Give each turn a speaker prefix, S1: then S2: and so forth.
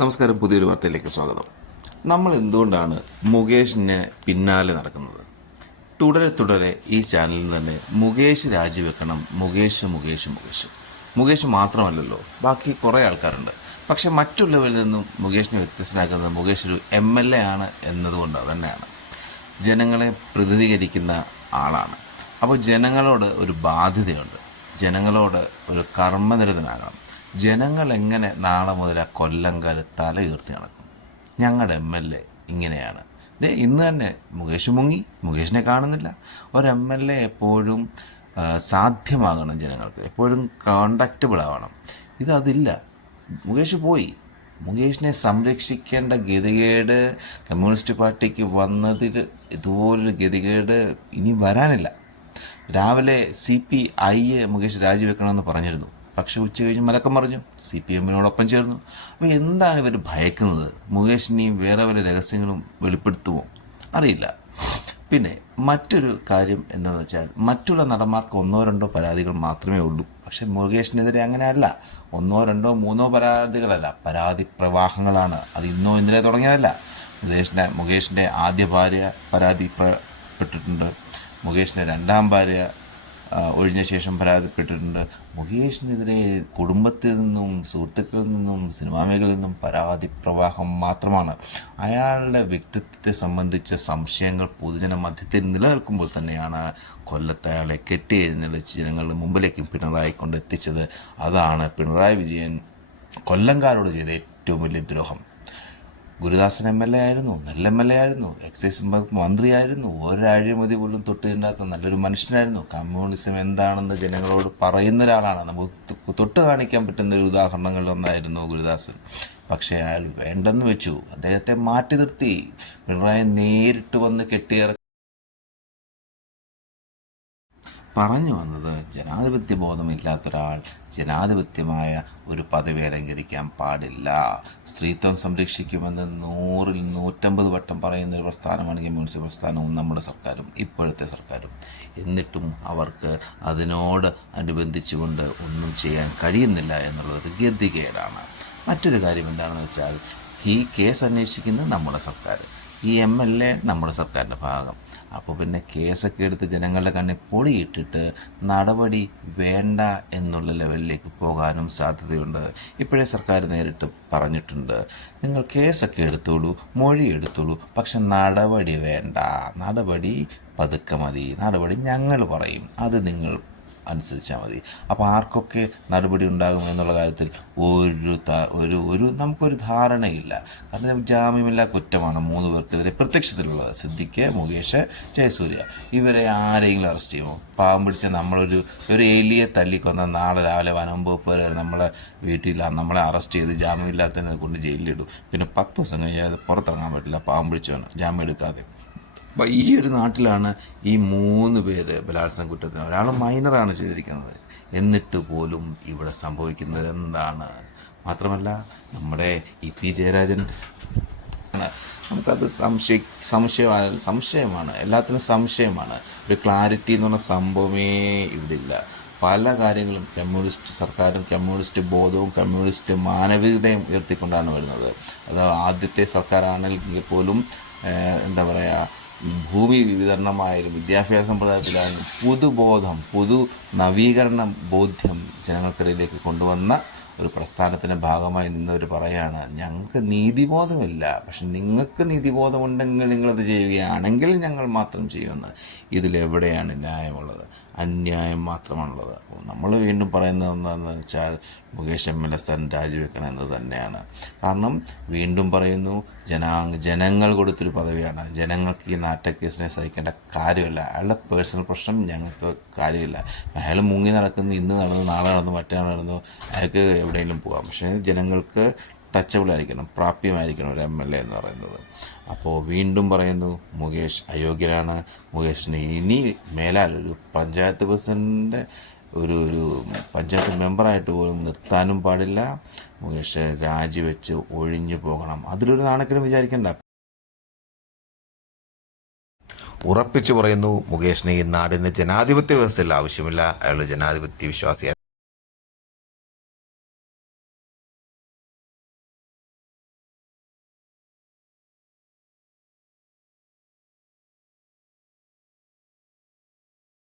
S1: നമസ്കാരം പുതിയൊരു വാർത്തയിലേക്ക് സ്വാഗതം. നമ്മൾ എന്തുകൊണ്ടാണ് മുകേഷിന് പിന്നാലെ നടക്കുന്നത്? തുടരെ തുടരെ ഈ ചാനലിൽ തന്നെ മുകേഷ് രാജിവെക്കണം മുകേഷ് മുകേഷ് മുകേഷ്. മുകേഷ് മാത്രമല്ലല്ലോ ബാക്കി കുറേ ആൾക്കാരുണ്ട്. പക്ഷെ മറ്റുള്ളവരിൽ നിന്നും മുകേഷിനെ വ്യത്യസ്തനാക്കുന്നത് മുകേഷ് ഒരു എം എൽ എ ആണ് എന്നതുകൊണ്ട് തന്നെയാണ് ജനങ്ങളെ പ്രതിനിധീകരിക്കുന്ന ആളാണ്. അപ്പോൾ ജനങ്ങളോട് ഒരു ബാധ്യതയുണ്ട്. ജനങ്ങളോട് ഒരു കർമ്മനിരതനാകണം. ജനങ്ങൾ എങ്ങനെ നാളെ മുതൽ ആ കൊല്ലം കൊല്ലങ്കാൽ തല ഉയർത്തി നടക്കും? ഞങ്ങളുടെ എം എൽ എ ഇങ്ങനെയാണ്. ദേ ഇന്ന് തന്നെ മുകേഷ് മുങ്ങി മുകേഷിനെ കാണുന്നില്ല. ഒരു എം എൽ എ എപ്പോഴും സാധ്യമാകണം ജനങ്ങൾക്ക്. എപ്പോഴും കോണ്ടാക്റ്റബിൾ ആവണം. ഇതതില്ല മുകേഷ് പോയി. മുകേഷിനെ സംരക്ഷിക്കേണ്ട ഗതികേട് കമ്മ്യൂണിസ്റ്റ് പാർട്ടിക്ക് വന്നതിൽ ഇതുപോലൊരു ഗതികേട് ഇനി വരാനില്ല. രാവിലെ സി പി ഐ മുകേഷ് രാജിവെക്കണമെന്ന് പറഞ്ഞിരുന്നു. പക്ഷെ ഉച്ച കഴിഞ്ഞ് മലക്കം പറഞ്ഞു സി പി എമ്മിനോടൊപ്പം ചേർന്നു. അപ്പോൾ എന്താണ് ഇവർ ഭയക്കുന്നത്? മുകേഷിനെയും വേറെ വല്ല രഹസ്യങ്ങളും വെളിപ്പെടുത്തുമോ അറിയില്ല. പിന്നെ മറ്റൊരു കാര്യം എന്താണെന്ന് വെച്ചാൽ മറ്റുള്ള നടന്മാർക്ക് ഒന്നോ രണ്ടോ പരാതികൾ മാത്രമേ ഉള്ളൂ. പക്ഷേ മുകേഷിനെതിരെ അങ്ങനെയല്ല. ഒന്നോ രണ്ടോ മൂന്നോ പരാതികളല്ല. പരാതി പ്രവാഹങ്ങളാണ്. അത് ഇന്നോ ഇന്നലെ തുടങ്ങിയതല്ല. മുകേഷിന്റെ മുകേഷിന്റെ ആദ്യ ഭാര്യ പരാതിപ്പെട്ടിട്ടുണ്ട് മുകേഷിന്റെ രണ്ടാം ഭാര്യ ഒഴിഞ്ഞ ശേഷം പരാതിപ്പെട്ടിട്ടുണ്ട്. മുകേഷിനെതിരെ കുടുംബത്തിൽ നിന്നും സുഹൃത്തുക്കളിൽ നിന്നും സിനിമാ മേഖലയിൽ നിന്നും പരാതി പ്രവാഹം മാത്രമാണ്. അയാളുടെ വ്യക്തിത്വത്തെ സംബന്ധിച്ച സംശയങ്ങൾ പൊതുജന മധ്യത്തിൽ നിലനിൽക്കുമ്പോൾ തന്നെയാണ് കൊല്ലത്തെ അയാളെ കെട്ടി എഴുന്നള്ളിച്ച് ജനങ്ങളുടെ മുമ്പിലേക്കും പിണറായി കൊണ്ട് എത്തിച്ചത് അതാണ് പിണറായി വിജയൻ കൊല്ലംകാരോട് ചെയ്ത ഏറ്റവും വലിയ ദ്രോഹം. ഗുരുദാസൻ എം എൽ എ ആയിരുന്നു നല്ല എം എൽ എ ആയിരുന്നു എക്സൈസ് വകുപ്പ് മന്ത്രിയായിരുന്നു ഒരഴിമതി പോലും തൊട്ട് തിന്നാത്ത നല്ലൊരു മനുഷ്യനായിരുന്നു. കമ്മ്യൂണിസം എന്താണെന്ന് ജനങ്ങളോട് പറയുന്ന ഒരാളാണ്. നമുക്ക് തൊട്ട് കാണിക്കാൻ പറ്റുന്ന ഒരു ഉദാഹരണങ്ങളിലൊന്നായിരുന്നു ഗുരുദാസൻ. പക്ഷേ അയാൾ വേണ്ടെന്ന് വെച്ചു. അദ്ദേഹത്തെ മാറ്റി നിർത്തി. പിണറായി നേരിട്ട് വന്ന് കെട്ടിയിറക്കി പറഞ്ഞു വന്നത് ജനാധിപത്യ ബോധമില്ലാത്ത ഒരാൾ ജനാധിപത്യമായ ഒരു പദവി അലങ്കരിക്കാൻ പാടില്ല. സ്ത്രീത്വം സംരക്ഷിക്കുമെന്ന് നൂറിൽ നൂറ്റമ്പത് വട്ടം പറയുന്ന ഒരു പ്രസ്ഥാനമാണ് കമ്മ്യൂണിസ്റ്റ് പ്രസ്ഥാനവും നമ്മുടെ സർക്കാരും ഇപ്പോഴത്തെ സർക്കാരും. എന്നിട്ടും അവർക്ക് അതിനോട് അനുബന്ധിച്ചുകൊണ്ട് ഒന്നും ചെയ്യാൻ കഴിയുന്നില്ല എന്നുള്ളത് ഗതികേടാണ്. മറ്റൊരു കാര്യം എന്താണെന്ന് വെച്ചാൽ ഈ കേസ് അന്വേഷിക്കുന്നത് നമ്മുടെ സർക്കാർ ഈ എം എൽ എ നമ്മുടെ സർക്കാരിന്റെ ഭാഗം. അപ്പോൾ പിന്നെ കേസൊക്കെ എടുത്ത് ജനങ്ങളുടെ കണ്ണിൽ പൊടിയിട്ടിട്ട് നടപടി വേണ്ട എന്നുള്ള ലെവലിലേക്ക് പോകാനും സാധ്യതയുണ്ട്. ഇപ്പോഴേ സർക്കാർ നേരിട്ട് പറഞ്ഞിട്ടുണ്ട് നിങ്ങൾ കേസൊക്കെ എടുത്തോളൂ മൊഴി എടുത്തോളൂ പക്ഷെ നടപടി വേണ്ട. നടപടി പതുക്കെ മതി. നടപടി ഞങ്ങൾ പറയും. അത് നിങ്ങൾ അനുസരിച്ചാൽ മതി. അപ്പോൾ ആർക്കൊക്കെ നടപടി ഉണ്ടാകും എന്നുള്ള കാര്യത്തിൽ ഒരു ഒരു ഒരു നമുക്കൊരു ധാരണയില്ല. കാരണം ജാമ്യമില്ല കുറ്റമാണ് മൂന്ന് പേർക്കെതിരെ പ്രത്യക്ഷത്തിലുള്ളത്. സിദ്ദിഖ് മുകേഷ് ജയസൂര്യ. ഇവരെ ആരെങ്കിലും അറസ്റ്റ് ചെയ്യുമോ? പാവം പിടിച്ച നമ്മളൊരു ഒരു എലിയെ തല്ലിക്കൊന്ന നാളെ രാവിലെ വനംവകുപ്പ് നമ്മളെ വീട്ടിൽ നമ്മളെ അറസ്റ്റ് ചെയ്ത് ജാമ്യമില്ലാത്തതിനെ കൊണ്ട് ജയിലിലിടും. പിന്നെ പത്ത് ദിവസം കഴിഞ്ഞാൽ പുറത്തിറങ്ങാൻ പറ്റില്ല. പാവം പിടിച്ചവന് ജാമ്യം എടുക്കാതെ. ഈ ഒരു നാട്ടിലാണ് ഈ മൂന്ന് പേര് ബലാത്സംഗ കുറ്റത്തിന് ഒരാൾ മൈനറാണ് ചെയ്തിരിക്കുന്നത്. എന്നിട്ട് പോലും ഇവിടെ സംഭവിക്കുന്നത് എന്താണ്? മാത്രമല്ല നമ്മുടെ ഇ പി ജയരാജൻ. നമുക്കത് സംശയ സംശയമാണ് സംശയമാണ്. എല്ലാത്തിനും സംശയമാണ്. ഒരു ക്ലാരിറ്റി എന്ന് പറഞ്ഞ സംഭവമേ ഇവിടെ ഇല്ല പല കാര്യങ്ങളും കമ്മ്യൂണിസ്റ്റ് സർക്കാരും കമ്മ്യൂണിസ്റ്റ് ബോധവും കമ്മ്യൂണിസ്റ്റ് മാനവികതയും ഉയർത്തിക്കൊണ്ടാണ് വരുന്നത്. അത് ആദ്യത്തെ സർക്കാരാണെങ്കിൽ പോലും എന്താ പറയുക ഭൂമി വിതരണമായാലും വിദ്യാഭ്യാസ സമ്പ്രദായത്തിലായാലും പുതുബോധം പുതു നവീകരണ ബോധ്യം ജനങ്ങൾക്കിടയിലേക്ക് കൊണ്ടുവന്ന ഒരു പ്രസ്ഥാനത്തിന്റെ ഭാഗമായി നിന്നവർ പറയാണ് ഞങ്ങൾക്ക് നീതിബോധമില്ല. പക്ഷെ നിങ്ങൾക്ക് നീതിബോധമുണ്ടെങ്കിൽ നിങ്ങളത് ചെയ്യുകയാണെങ്കിൽ ഞങ്ങൾ മാത്രം ചെയ്യുമെന്ന് ഇതിലെവിടെയാണ് ന്യായമുള്ളത്? അന്യായം മാത്രമാണുള്ളത്. നമ്മൾ വീണ്ടും പറയുന്നത് എന്താണെന്ന് വെച്ചാൽ മുകേഷ് എം എൽ എ സ്ഥാനം രാജിവെക്കണം എന്ന് തന്നെയാണ്. കാരണം വീണ്ടും പറയുന്നു ജനാ ജനങ്ങൾ കൊടുത്തൊരു പദവിയാണ്. ജനങ്ങൾക്ക് ഈ നാറ്റക്കേസിനെ സഹിക്കേണ്ട കാര്യമില്ല. അയാളുടെ പേഴ്സണൽ പ്രശ്നം ഞങ്ങൾക്ക് കാര്യമില്ല. അയാൾ മുങ്ങി നടക്കുന്നു ഇന്ന് നടന്നു നാളെ നടന്നു മറ്റേ നടന്നു അയാൾക്ക് എവിടെയെങ്കിലും പോകാം. പക്ഷേ ജനങ്ങൾക്ക് ടച്ചബിൾ ആയിരിക്കണം പ്രാപ്യമായിരിക്കണം ഒരു എം എൽ എ എന്ന് പറയുന്നത്. അപ്പോൾ വീണ്ടും പറയുന്നു മുകേഷ് അയോഗ്യനാണ്. മുകേഷിന് ഇനി മേലാൽ ഒരു പഞ്ചായത്ത് പ്രസിഡന്റിന്റെ ഒരു ഒരു പഞ്ചായത്ത് മെമ്പറായിട്ട് പോലും നിർത്താനും പാടില്ല. മുകേഷ് രാജിവെച്ച് ഒഴിഞ്ഞു പോകണം. അതിലൊരു നാണക്കേടും വിചാരിക്കണ്ട. ഉറപ്പിച്ചു പറയുന്നു മുകേഷിന് ഈ നാടിന് ജനാധിപത്യ വ്യവസ്ഥയിൽ ആവശ്യമില്ല. അയാൾ ജനാധിപത്യ വിശ്വാസിയാണ്